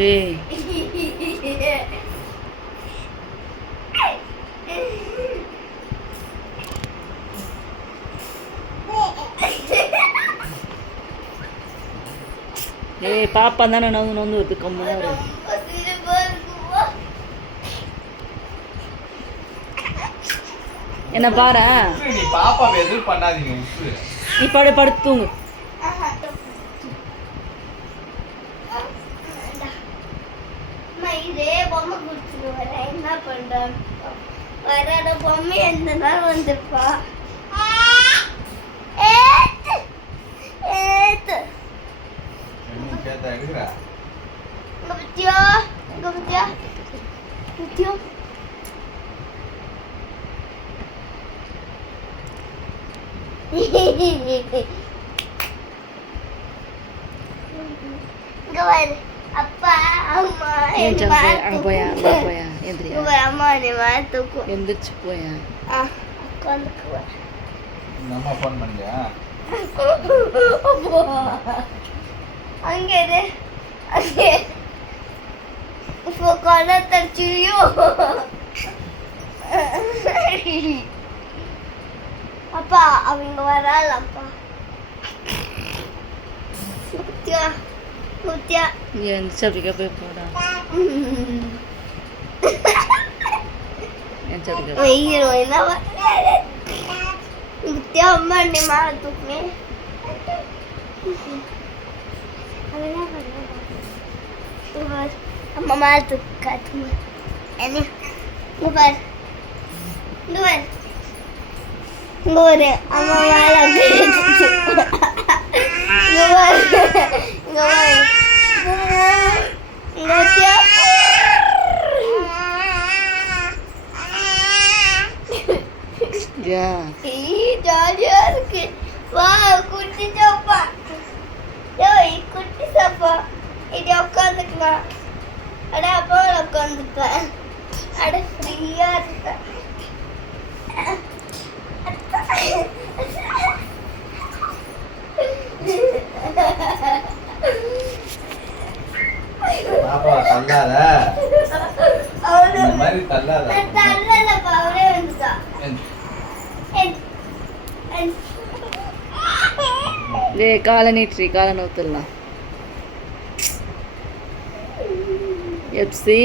ஏய் ஏய் பாப்பா தானே நொந்து வருது கம்முன்னு என்ன பாரு நீ பாப்பா எதுவும் பண்ணாதீங்க நீ படு படுத்து தூங்கு இதே பொம்மை குடிச்சிட்டு வர என்ன பண்றேன் வராத பொம்மை எந்த நாள் வந்திருப்பா அப்பா அம்மா அங்க போயா அம்மா நீ தூக்கும் எந்திரிச்சு போயா அம்மா ஃபோன் பண்ணியா அங்கே அங்கே இப்போ கொலை தச்சியோ அப்பா அவங்க வரால அப்பா குத்தியா குத்தியா நீ எந்திரிச்சு அப்படிக்கா போய் போடா எந்திரிச்சு அப்படிக்கா வெயில் என்ன குத்தியா அம்மா நீ மேலே தூக்குமே அம்மா மேலே தூக்கா தூங்க என்ன இங்க பாரு இங்க பாரு இங்க ஒரு அம்மா மேலே இங்க பாரு இங்க பாரு இங்க குத்தியா யா ஜாலியா இருக்கு வா குட்டி சோப்பா ஏய் குட்டி சோப்பா இது உட்காந்துக்கலாம் அட அப்பா உட்காந்துப்பேன் அட ஃப்ரீயா இருக்க பாப்பா தள்ளாத இந்த மாதிரி தள்ளாத தள்ளலப்பா அவரே வந்துட்டா டேய் காலை நீட்ரி காலை நவுத்துடலாம் எப்சி